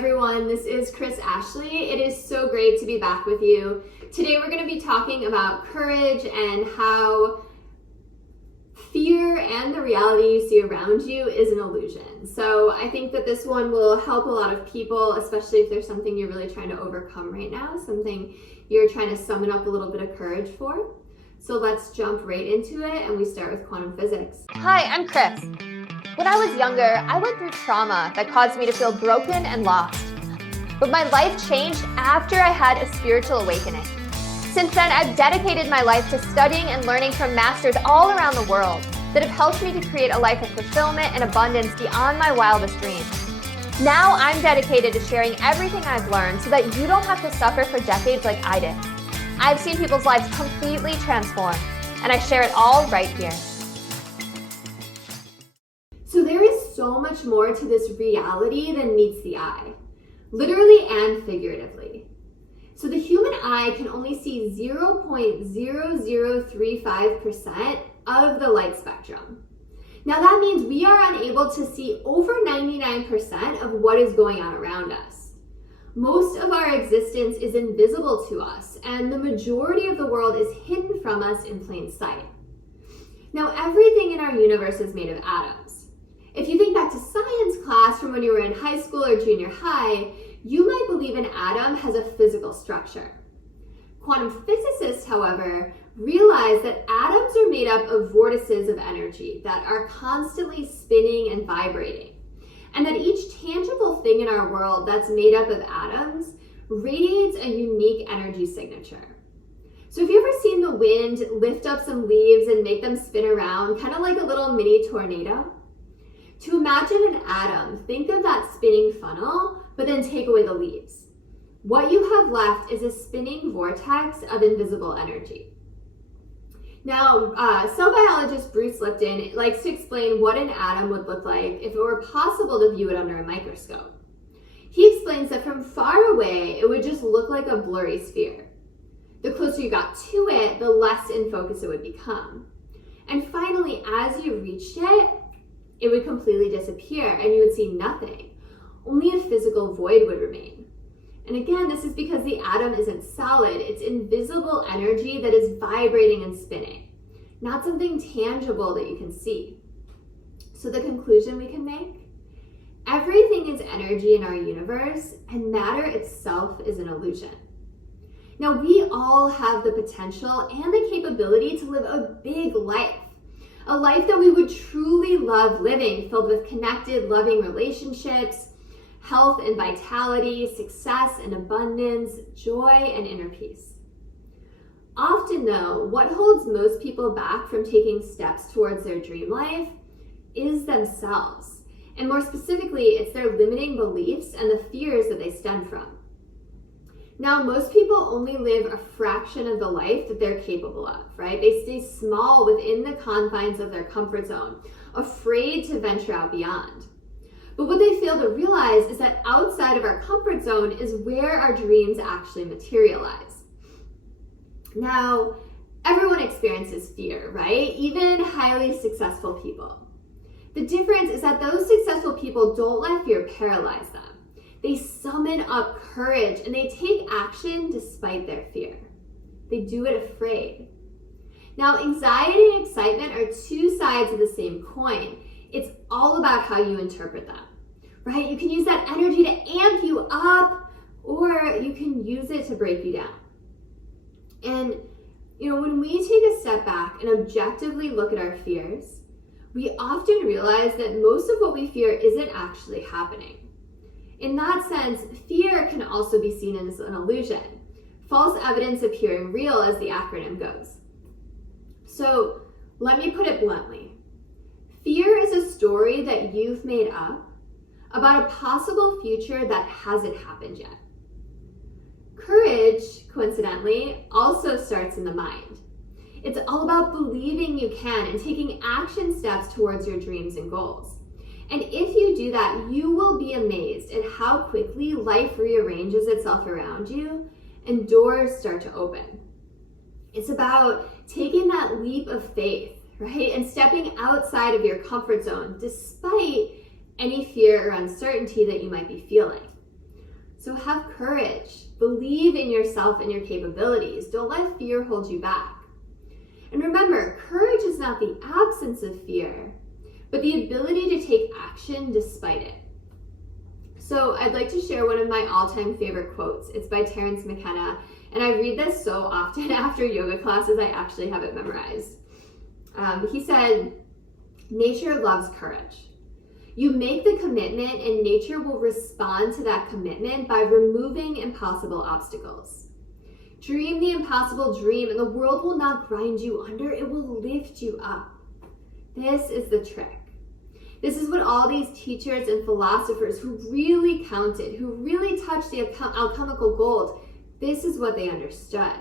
everyone, this is Kris Ashley. It is so great to be back with you. Today we're going to be talking about courage and how fear and the reality you see around you is an illusion. So I think that this one will help a lot of people, especially if there's something you're really trying to overcome right now, something you're trying to summon up a little bit of courage for. So let's jump right into it, and we start with quantum physics. Hi, I'm Kris. When I was younger, I went through trauma that caused me to feel broken and lost. But my life changed after I had a spiritual awakening. Since then, I've dedicated my life to studying and learning from masters all around the world that have helped me to create a life of fulfillment and abundance beyond my wildest dreams. Now I'm dedicated to sharing everything I've learned so that you don't have to suffer for decades like I did. I've seen people's lives completely transform, and I share it all right here. So there is so much more to this reality than meets the eye, literally and figuratively. So the human eye can only see 0.0035% of the light spectrum. Now that means we are unable to see over 99% of what is going on around us. Most of our existence is invisible to us, and the majority of the world is hidden from us in plain sight. Now everything in our universe is made of atoms. If you think back to science class from when you were in high school or junior high, you might believe an atom has a physical structure. Quantum physicists, however, realize that atoms are made up of vortices of energy that are constantly spinning and vibrating, and that each tangible thing in our world that's made up of atoms radiates a unique energy signature. So have you ever seen the wind lift up some leaves and make them spin around, kind of like a little mini tornado? To imagine an atom, think of that spinning funnel, but then take away the leaves. What you have left is a spinning vortex of invisible energy. Now, cell biologist Bruce Lipton likes to explain what an atom would look like if it were possible to view it under a microscope. He explains that from far away, it would just look like a blurry sphere. The closer you got to it, the less in focus it would become. And finally, as you reached it, it would completely disappear and you would see nothing. Only a physical void would remain. And again, this is because the atom isn't solid. It's invisible energy that is vibrating and spinning, not something tangible that you can see. So the conclusion we can make? Everything is energy in our universe, and matter itself is an illusion. Now, we all have the potential and the capability to live a big life. A life that we would truly love living, filled with connected, loving relationships, health and vitality, success and abundance, joy and inner peace. Often though, what holds most people back from taking steps towards their dream life is themselves. And more specifically, it's their limiting beliefs and the fears that they stem from. Now, most people only live a fraction of the life that they're capable of, right? They stay small within the confines of their comfort zone, afraid to venture out beyond. But what they fail to realize is that outside of our comfort zone is where our dreams actually materialize. Now, everyone experiences fear, right? Even highly successful people. The difference is that those successful people don't let fear paralyze them. They summon up courage and they take action despite their fear. They do it afraid. Now, anxiety and excitement are two sides of the same coin. It's all about how you interpret them, right? You can use that energy to amp you up, or you can use it to break you down. And, when we take a step back and objectively look at our fears, we often realize that most of what we fear isn't actually happening. In that sense, fear can also be seen as an illusion, false evidence appearing real, as the acronym goes. So let me put it bluntly. Fear is a story that you've made up about a possible future that hasn't happened yet. Courage, coincidentally, also starts in the mind. It's all about believing you can and taking action steps towards your dreams and goals. And if you do that, you will be amazed at how quickly life rearranges itself around you and doors start to open. It's about taking that leap of faith, right? And stepping outside of your comfort zone despite any fear or uncertainty that you might be feeling. So have courage. Believe in yourself and your capabilities. Don't let fear hold you back. And remember, courage is not the absence of fear, but the ability to take action despite it. So I'd like to share one of my all-time favorite quotes. It's by Terence McKenna, and I read this so often after yoga classes, I actually have it memorized. He said, "Nature loves courage. You make the commitment and nature will respond to that commitment by removing impossible obstacles. Dream the impossible dream and the world will not grind you under, it will lift you up." This is the trick. This is what all these teachers and philosophers who really counted, who really touched the alchemical gold, this is what they understood.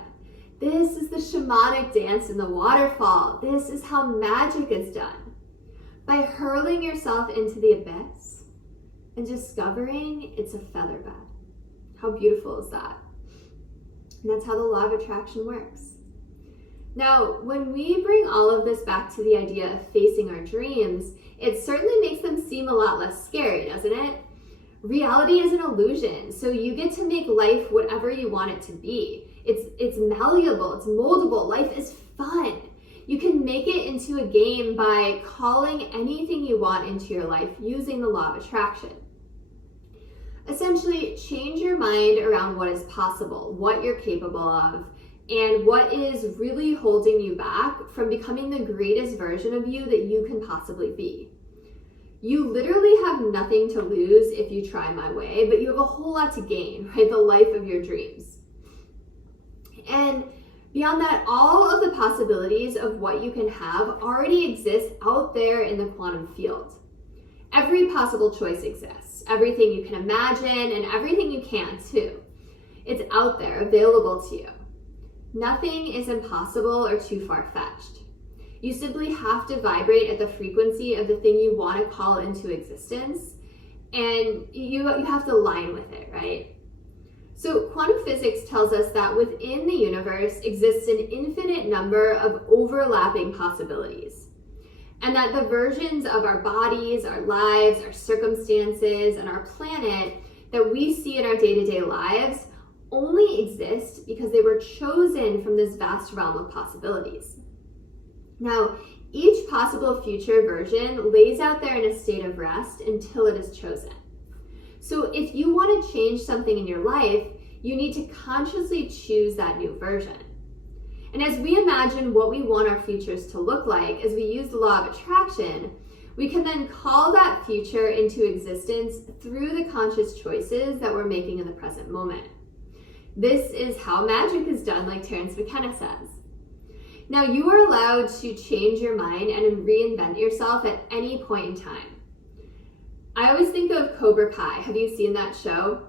This is the shamanic dance in the waterfall. This is how magic is done. By hurling yourself into the abyss and discovering it's a feather bed. How beautiful is that? And that's how the law of attraction works. Now, when we bring all of this back to the idea of facing our dreams, it certainly makes them seem a lot less scary, doesn't it? Reality is an illusion, so you get to make life whatever you want it to be. It's malleable, it's moldable, life is fun. You can make it into a game by calling anything you want into your life using the law of attraction. Essentially, change your mind around what is possible, what you're capable of, and what is really holding you back from becoming the greatest version of you that you can possibly be. You literally have nothing to lose if you try my way, but you have a whole lot to gain, right? The life of your dreams. And beyond that, all of the possibilities of what you can have already exist out there in the quantum field. Every possible choice exists, everything you can imagine and everything you can too. It's out there, available to you. Nothing is impossible or too far-fetched. You simply have to vibrate at the frequency of the thing you want to call into existence, and you have to align with it, right? So quantum physics tells us that within the universe exists an infinite number of overlapping possibilities, and that the versions of our bodies, our lives, our circumstances, and our planet that we see in our day-to-day lives only exist because they were chosen from this vast realm of possibilities. Now, each possible future version lays out there in a state of rest until it is chosen. So if you want to change something in your life, you need to consciously choose that new version. And as we imagine what we want our futures to look like, as we use the law of attraction, we can then call that future into existence through the conscious choices that we're making in the present moment. This is how magic is done, like Terence McKenna says. Now, you are allowed to change your mind and reinvent yourself at any point in time. I always think of Cobra Kai. Have you seen that show?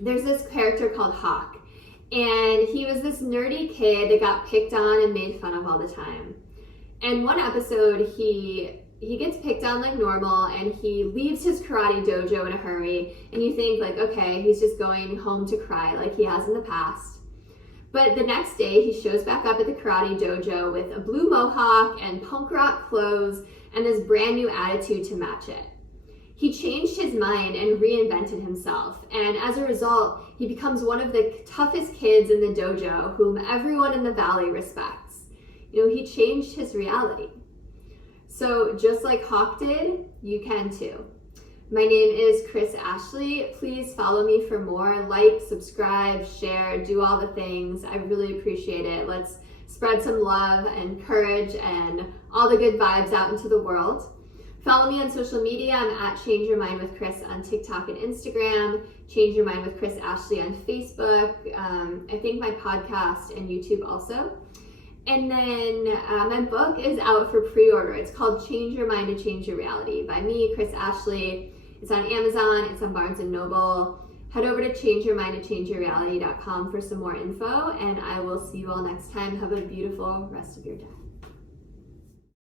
There's this character called Hawk, and he was this nerdy kid that got picked on and made fun of all the time. And one episode, he gets picked on like normal, and he leaves his karate dojo in a hurry, and you think like, okay, he's just going home to cry like he has in the past. But the next day, he shows back up at the karate dojo with a blue mohawk and punk rock clothes and this brand new attitude to match it. He changed his mind and reinvented himself, and as a result, he becomes one of the toughest kids in the dojo whom everyone in the valley respects. He changed his reality. So just like Hawk did, you can too. My name is Kris Ashley. Please follow me for more. Like, subscribe, share, do all the things. I really appreciate it. Let's spread some love and courage and all the good vibes out into the world. Follow me on social media. I'm at Change Your Mind with Kris on TikTok and Instagram. Change Your Mind with Kris Ashley on Facebook. I think my podcast and YouTube also. And then my book is out for pre-order. It's called Change Your Mind to Change Your Reality by me, Kris Ashley. It's on Amazon, it's on Barnes & Noble. Head over to changeyourmindtochangeyourreality.com for some more info, and I will see you all next time. Have a beautiful rest of your day.